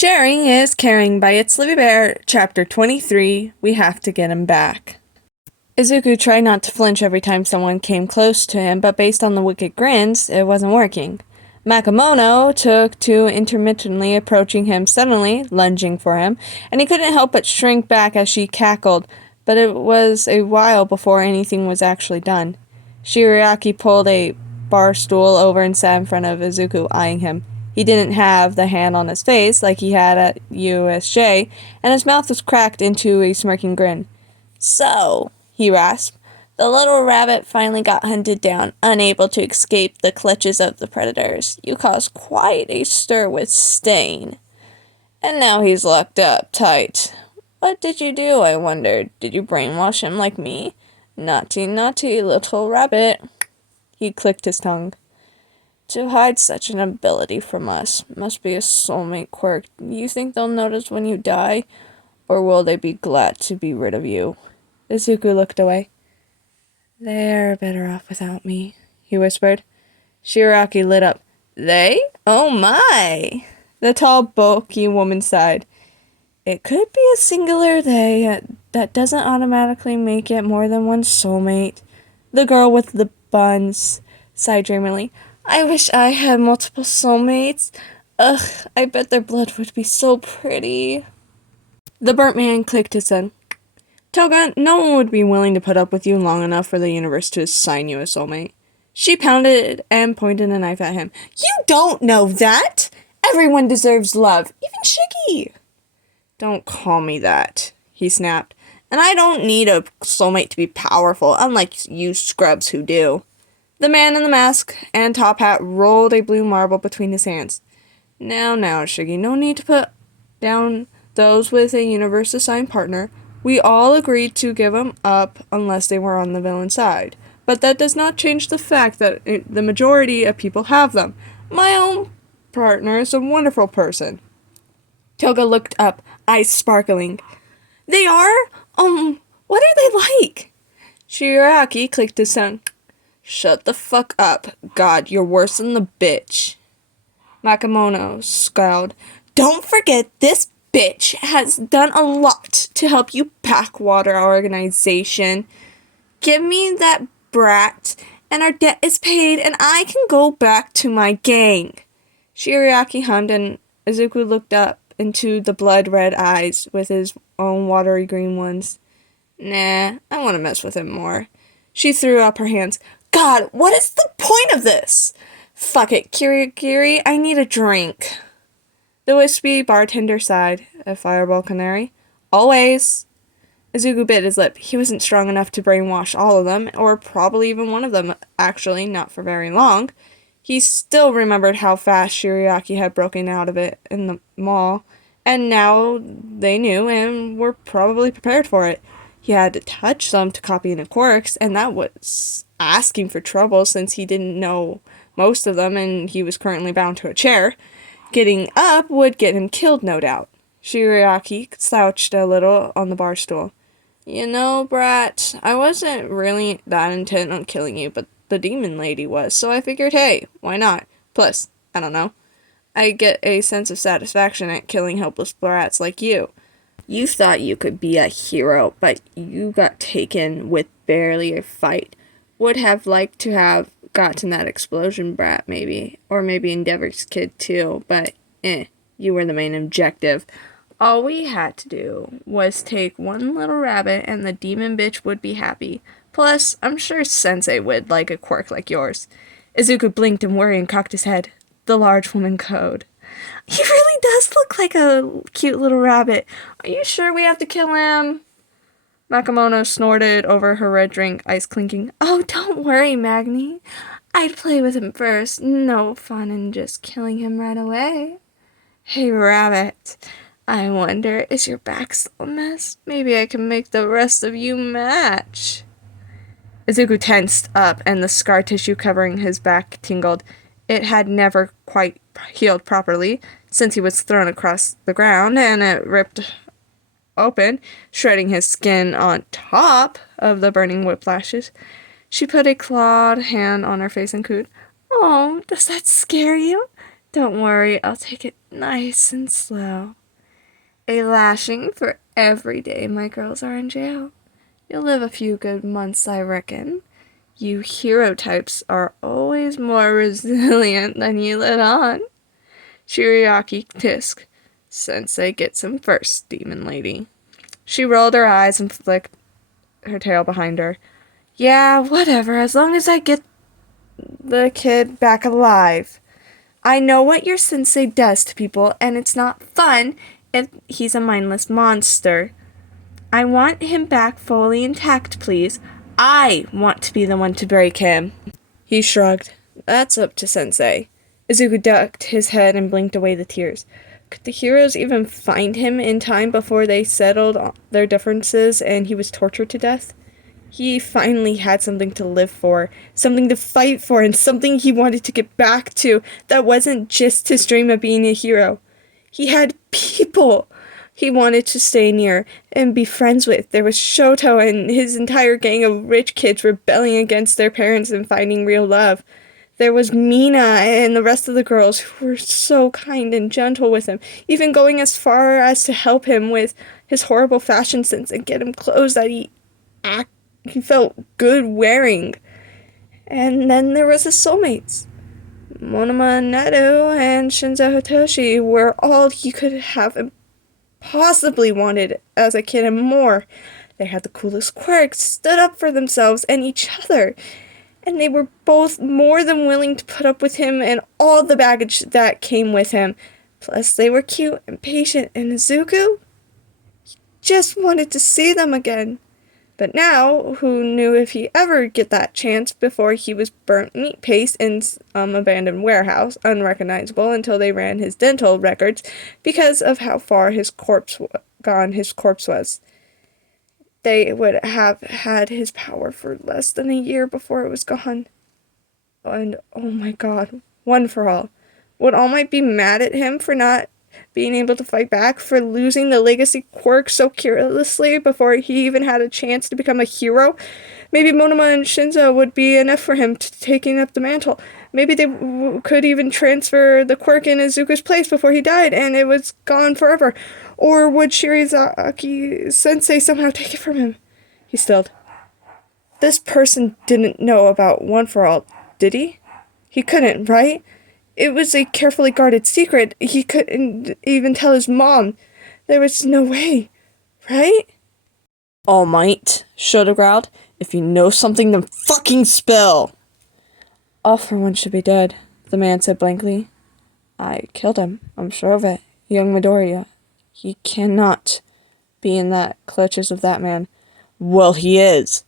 Sharing is Caring by Itslivybear, Chapter 23, We Have to Get Him Back. Izuku tried not to flinch every time someone came close to him, but based on the wicked grins, it wasn't working. Makamono took to intermittently approaching him suddenly, lunging for him, and he couldn't help but shrink back as she cackled, but it was a while before anything was actually done. Shiriaki pulled a bar stool over and sat in front of Izuku, eyeing him. He didn't have the hand on his face like he had at USJ, and his mouth was cracked into a smirking grin. "So," he rasped, "the little rabbit finally got hunted down, unable to escape the clutches of the predators. You caused quite a stir with Stain. And now he's locked up tight. What did you do, I wondered? Did you brainwash him like me? Naughty, naughty little rabbit." He clicked his tongue. "To hide such an ability from us must be a soulmate quirk. You think they'll notice when you die, or will they be glad to be rid of you?" Izuku looked away. "They're better off without me," he whispered. Shiraki lit up. "They? Oh my!" The tall, bulky woman sighed. "It could be a singular they. That doesn't automatically make it more than one soulmate." The girl with the buns sighed dreamily. "I wish I had multiple soulmates. Ugh, I bet their blood would be so pretty." The burnt man clicked his head. "Toga, no one would be willing to put up with you long enough for the universe to assign you a soulmate." She pounded and pointed a knife at him. "You don't know that! Everyone deserves love, even Shiggy." "Don't call me that," he snapped. "And I don't need a soulmate to be powerful, unlike you scrubs who do." The man in the mask and top hat rolled a blue marble between his hands. Now, Shiggy, no need to put down those with a universe-assigned partner. We all agreed to give them up unless they were on the villain side. But that does not change the fact that the majority of people have them. My own partner is a wonderful person." Toga looked up, eyes sparkling. "They are? What are they like?" Shiraki clicked his tongue. "Shut the fuck up. God, you're worse than the bitch." Makamono scowled. "Don't forget this bitch has done a lot to help you backwater our organization. Give me that brat, and our debt is paid, and I can go back to my gang." Shiriaki hummed, and Izuku looked up into the blood-red eyes with his own watery green ones. "Nah, I want to mess with him more." She threw up her hands. "God, what is the point of this? Fuck it, Kiri, I need a drink." The wispy bartender sighed. "A fireball canary?" "Always." Izuku bit his lip. He wasn't strong enough to brainwash all of them, or probably even one of them, actually, not for very long. He still remembered how fast Shiriaki had broken out of it in the mall, and now they knew and were probably prepared for it. He had to touch them to copy any quirks, and that was asking for trouble since he didn't know most of them and he was currently bound to a chair. Getting up would get him killed, no doubt. Shiriaki slouched a little on the bar stool. "You know, brat, I wasn't really that intent on killing you, but the demon lady was, so I figured, hey, why not? Plus, I don't know, I get a sense of satisfaction at killing helpless brats like you. You thought you could be a hero, but you got taken with barely a fight. Would have liked to have gotten that explosion brat, maybe. Or maybe Endeavor's kid, too. But, you were the main objective. All we had to do was take one little rabbit and the demon bitch would be happy. Plus, I'm sure Sensei would like a quirk like yours." Izuku blinked in worry and cocked his head. The large woman code. "He really does look like a cute little rabbit. Are you sure we have to kill him?" Makamono snorted over her red drink, ice clinking. "Oh, don't worry, Magni. I'd play with him first. No fun in just killing him right away." "Hey, rabbit. I wonder, is your back still a mess? Maybe I can make the rest of you match." Izuku tensed up, and the scar tissue covering his back tingled. It had never quite healed properly since he was thrown across the ground, and it ripped open, shredding his skin on top of the burning whiplashes. She put a clawed hand on her face and cooed, "Oh, does that scare you? Don't worry, I'll take it nice and slow. A lashing for every day my girls are in jail. You'll live a few good months, I reckon. You hero types are always more resilient than you let on. Shiriaki tisk. Sensei gets him first, demon lady. She rolled her eyes and flicked her tail behind her. Yeah, whatever, as long as I get the kid back alive. I know what your sensei does to people, and it's not fun if he's a mindless monster. I want him back fully intact, please. I want to be the one to break him. He shrugged. That's up to Sensei. Izuku ducked his head and blinked away the tears. Could the heroes even find him in time before they settled their differences and he was tortured to death? He finally had something to live for, something to fight for, and something he wanted to get back to that wasn't just his dream of being a hero. He had people he wanted to stay near and be friends with. There was Shoto and his entire gang of rich kids rebelling against their parents and finding real love. There was Mina and the rest of the girls who were so kind and gentle with him, even going as far as to help him with his horrible fashion sense and get him clothes that he felt good wearing. And then there was his soulmates. Monoma Nato and Shinzo Hitoshi were all he could have possibly wanted as a kid and more. They had the coolest quirks, stood up for themselves and each other, and they were both more than willing to put up with him and all the baggage that came with him. Plus, they were cute and patient, and Izuku just wanted to see them again. But now, who knew if he ever get that chance before he was burnt meat paste in some abandoned warehouse, unrecognizable until they ran his dental records because of how far his corpse was. They would have had his power for less than a year before it was gone. And, oh my god, one for all. Would All Might be mad at him for not being able to fight back, for losing the legacy quirk so carelessly before he even had a chance to become a hero? Maybe Monoma and Shinzo would be enough for him to taking up the mantle. Maybe they could even transfer the quirk in Izuku's place before he died and it was gone forever. Or would Shirizaki sensei somehow take it from him? He stilled. This person didn't know about One for All, did he? He couldn't, right? It was a carefully guarded secret. He couldn't even tell his mom. There was no way, right? All Might, Shoto growled. If you know something, then fucking spill! All for One should be dead, the man said blankly. I killed him, I'm sure of it. Young Midoriya. He cannot be in the clutches of that man. Well, he is.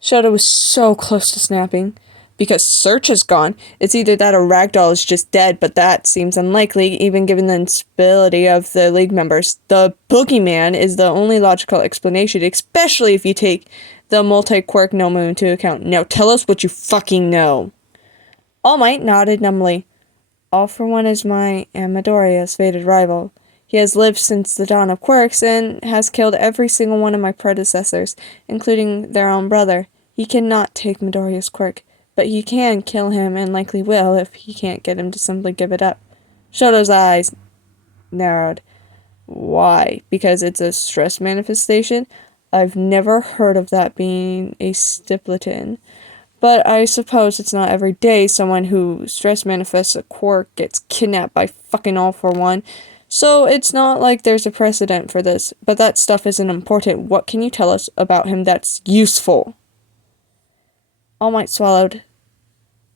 Shoto was so close to snapping. Because Search is gone, it's either that or Ragdoll is just dead, but that seems unlikely, even given the instability of the League members. The Boogeyman is the only logical explanation, especially if you take the multi-quirk Nomu into account. Now tell us what you fucking know. All Might nodded numbly. All for One is my and Midoriya's fated rival. He has lived since the dawn of quirks and has killed every single one of my predecessors, including their own brother. He cannot take Midoriya's quirk. But he can kill him and likely will if he can't get him to simply give it up. Shoto's eyes narrowed. Why? Because it's a stress manifestation? I've never heard of that being a stipulatin. But I suppose it's not every day someone who stress manifests a quirk gets kidnapped by fucking All for One. So it's not like there's a precedent for this. But that stuff isn't important. What can you tell us about him that's useful? All Might swallowed.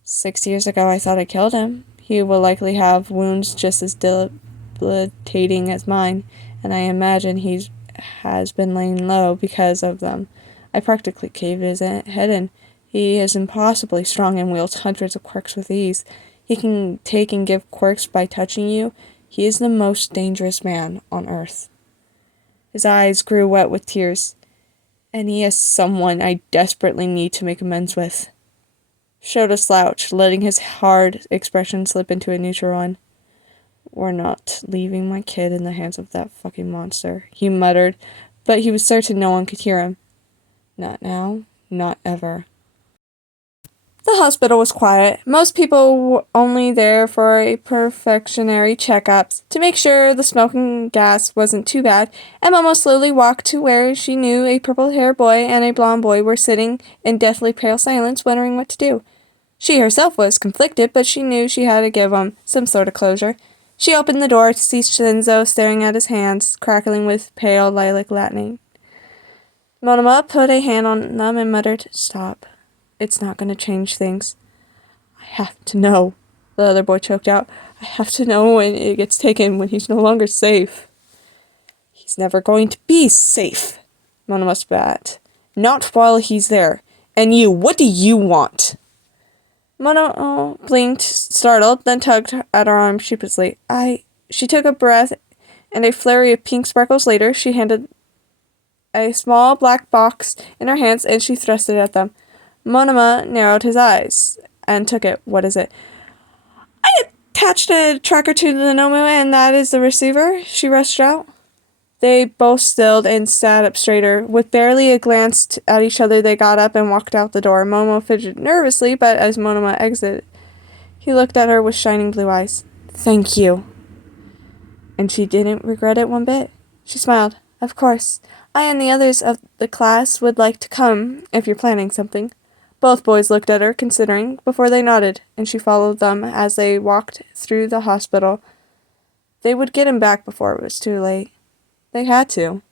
6 years ago I thought I killed him. He will likely have wounds just as debilitating as mine, and I imagine he has been laying low because of them. I practically caved his head in. He is impossibly strong and wields hundreds of quirks with ease. He can take and give quirks by touching you. He is the most dangerous man on earth. His eyes grew wet with tears. And he is someone I desperately need to make amends with. Shoto slouched, letting his hard expression slip into a neutral one. We're not leaving my kid in the hands of that fucking monster, he muttered, but he was certain no one could hear him. Not now, not ever. The hospital was quiet. Most people were only there for a perfectionary checkups to make sure the smoking gas wasn't too bad, and Momo slowly walked to where she knew a purple-haired boy and a blonde boy were sitting in deathly pale silence, wondering what to do. She herself was conflicted, but she knew she had to give them some sort of closure. She opened the door to see Shinzo staring at his hands, crackling with pale lilac lightning. Monoma put a hand on them and muttered, "Stop. It's not going to change things." "I have to know," the other boy choked out. "I have to know when it gets taken, when he's no longer safe." "He's never going to be safe," Monoma spat. "Not while he's there. And you, what do you want?" Mono blinked, startled, then tugged at her arm sheepishly. She took a breath, and a flurry of pink sparkles later, she handed a small black box in her hands, and she thrust it at them. Monoma narrowed his eyes and took it. "What is it?" "I attached a tracker to the Nomu, and that is the receiver," she rushed out. They both stilled and sat up straighter. With barely a glance at each other, they got up and walked out the door. Momo fidgeted nervously, but as Monoma exited, he looked at her with shining blue eyes. "Thank you." And she didn't regret it one bit. She smiled. "Of course. I and the others of the class would like to come, if you're planning something." Both boys looked at her, considering, before they nodded, and she followed them as they walked through the hospital. They would get him back before it was too late. They had to.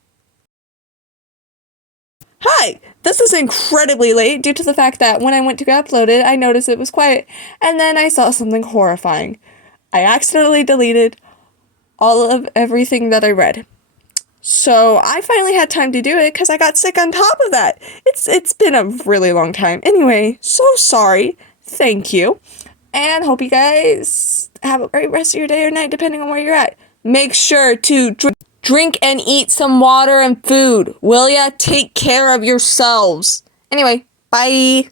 Hi! This is incredibly late due to the fact that when I went to upload it, I noticed it was quiet, and then I saw something horrifying. I accidentally deleted all of everything that I read. So I finally had time to do it because I got sick on top of that. It's been a really long time. Anyway, so sorry. Thank you. And hope you guys have a great rest of your day or night, depending on where you're at. Make sure to drink and eat some water and food. Will ya? Take care of yourselves. Anyway, bye.